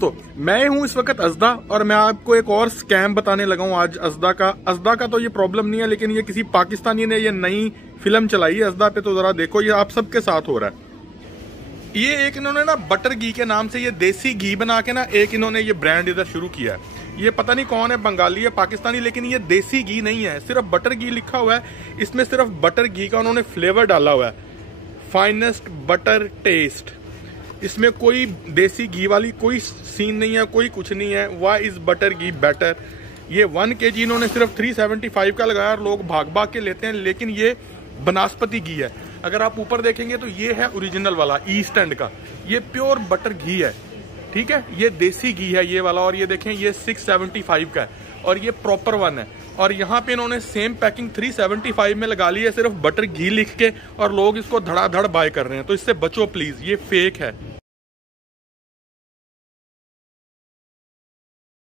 तो मैं हूं इस वक्त अज़दा और मैं आपको एक और स्कैम बताने लगा हूं आज अज़दा का तो ये प्रॉब्लम नहीं है, लेकिन ये किसी पाकिस्तानी ने ये नई फिल्म चलाई है अज़दा पे। तो जरा देखो ये आप सबके साथ हो रहा है। ये एक इन्होंने ना बटर घी के नाम से ये देसी घी बना के ना एक इन्होंने ये ब्रांड इधर शुरू किया है। ये पता नहीं कौन है, बंगाली है पाकिस्तानी, लेकिन ये देसी घी नहीं है, सिर्फ बटर घी लिखा हुआ है। इसमें सिर्फ बटर घी का उन्होंने फ्लेवर डाला हुआ है, फाइनेस्ट बटर टेस्ट। इसमें कोई देसी घी वाली कोई सीन नहीं है, कोई कुछ नहीं है। Why is butter ghee better. ये 1 kg इन्होंने सिर्फ 375 का लगाया और लोग भाग भाग के लेते हैं, लेकिन ये बनास्पति घी है। अगर आप ऊपर देखेंगे तो ये है ओरिजिनल वाला ईस्ट एंड का, ये प्योर बटर घी है, ठीक है। ये देसी घी है ये वाला, और ये देखें ये 675 का है और ये प्रॉपर 1 है। और यहाँ पे इन्होंने सेम पैकिंग 375 में लगा ली है, सिर्फ बटर घी लिख के, और लोग इसको धड़ाधड़ बाय कर रहे हैं। तो इससे बचो प्लीज, ये फेक है।